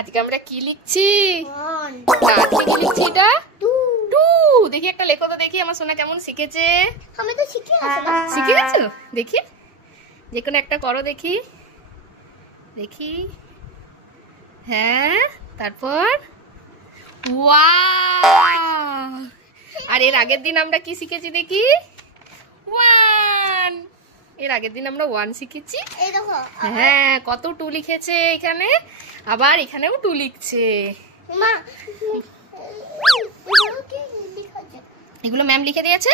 আজকে আমরা কি লিখছি? আজকে কি লিখছি এটা? টু। দেখি একটা লেখো তো দেখি আমার সোনা কেমন শিখেছে। আমি তো শিখে শিখে গেছো? দেখি যে কোনো একটা করো দেখি। দেখি হ্যাঁ, তারপর ওয়াও। আর এর আগের দিন আমরা কি শিখেছি দেখি? ওয়ান। এর আগের দিন আমরা ওয়ান শিখেছি। এই দেখো হ্যাঁ, কত টু লিখেছে এখানে, আবার এখানেও টু লিখছে। মা এগুলো ম্যাম লিখে দিয়েছে।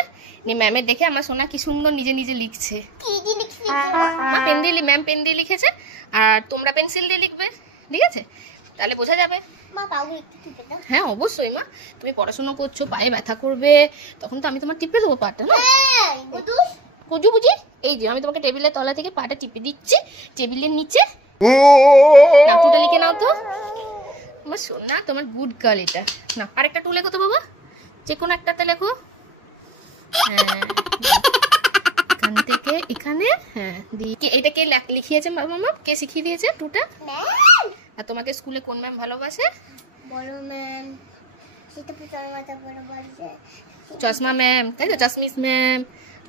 ম্যামের দেখে আমার সোনা কি সুন্দর নিজে নিজে লিখছে। কি দিয়ে লিখছি? পেন দিয়ে ম্যাম পেন দিয়ে লিখেছে, আর তোমরা পেন্সিল দিয়ে লিখবে, ঠিক আছে? তাহলে বোঝা যাবে। মা পাউডার একটু টিপে দাও। হ্যাঁ অবশ্যই মা, তুমি পড়াশোনা করছো, পায়ে ব্যথা করবে, তখন তো আমি তোমার টিপে দেবো পাটা না। কুজু বুঝি, এই যে আমি তোমাকে টেবিলের তলা থেকে পাটা টিপে দিচ্ছি, টেবিলের নিচে। টুটা লিখে নাও তো আমার সোনা, তোমার গুড গার্ল এটা। না আরেকটা টু লেখো তো বাবা, যে কোনো একটাতে লেখো। হ্যাঁ, এখান থেকে এখানে। হ্যাঁ, এটা কে লিখিয়েছে মামা? কে শিখিয়ে দিয়েছে টুটা? ম্যাম। আর তোমাকে স্কুলে কোন ম্যাম ভালোবাসে? বড় ম্যাম, সেটা পিছনে মাথা বড় বলছে। চশমা ম্যাম, তাই তো? চশমিস ম্যাম।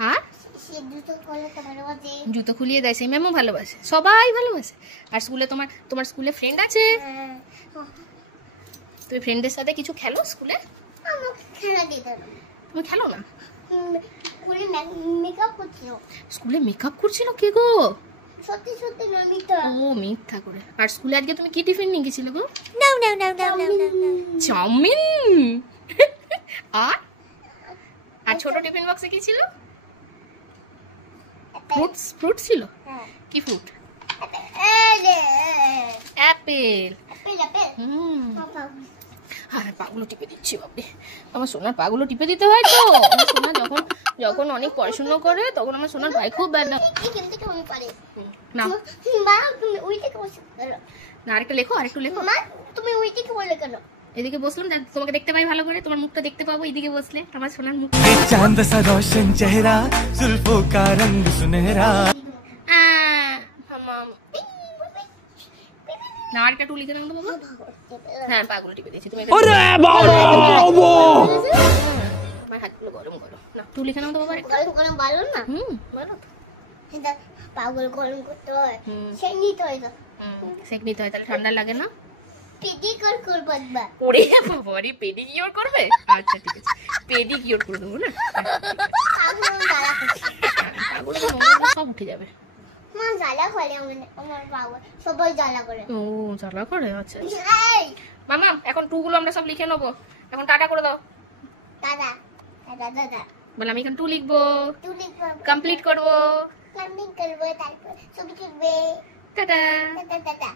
আর সে দুটো করলে তো ভালোবাসে। জুতো খুলিয়ে দেয় সেই ম্যামও ভালোবাসে, সবাই ভালোবাসে। আর স্কুলে তোমার স্কুলে ফ্রেন্ড আছে? হ্যাঁ। তুমি ফ্রেন্ডদের সাথে কিছু খেলো স্কুলে? আমাকে খেলা দিতে দাও। তুমি খেলো না? স্কুলে মেকআপ করছিল। স্কুলে মেকআপ করছিল কে গো? সত্যি সত্যি না, মিথ্যা। ও মিথ্যা করে। আর স্কুলে আজকে তুমি কি টিফিন নিয়ে গেছিলে গো? চাউমিন। আর আর ছোট টিফিন বক্সে কি ছিল? ফ্রুট ছিল। হ্যাঁ। কি ফ্রুট? অ্যাপেল। অ্যাপেল। হ্যাঁ, পাগুলো টিপে দিচ্ছি বাপরে। আমার সোনার পাগুলো টিপে দিতে হয় তো। আমার সোনা যখন অনেক পড়াশোনা করে তখন আমার সোনার পায়ে খুব ব্যথা। না মা তুমি ওই থেকে বসে করো। না, আরেকটা লেখো, আরেকটু লেখো। মা তুমি ওই থেকে বলে কেন? এদিকে বসলাম যাতে তোমাকে দেখতে পাই ভালো করে, তোমার মুখটা দেখতে পাবো এইদিকে বসলে, আমার সোনার মুখ। चांद सा रोशन चेहरा जुल्फों का रंग सुनहरा। না আরেকটা টু লিখে নাও তো বাবা। হ্যাঁ, পাগুলো টিপে দিয়েছি তুমি। আমার হাতগুলো গরম করো না, টু লিখে নাও তো বাবা। গরম গরম ভালো না? বলো। এটা পাগল গরম করতে হয়, সেই নিতে হয় তো। সেক নিতে হয়, তাহলে ঠান্ডা লাগে না? পেডিকিউর করব একবার। ওরে বাবা রে, পেডিকিউর করবে? আচ্ছা ঠিক আছে, পেডিকিউর করে দেবো না। পাগল জ্বালা করছে। পাগুলো তো নোংরাগুলো সব উঠে যাবে। মা জ্বালা করে আমার পাগল, সবাই জ্বালা করে। ও জ্বালা করে? আচ্ছা এই মামা, এখন টু গুলো আমরা সব লিখে নেবো। এখন টাটা করে দাও। দাদা দাদা দাদা বলে আমি এখন টু লিখবো, তুই কমপ্লিট করবো। করবো, তারপর ছবি তুলবে। টাটা। দাদা দাদা।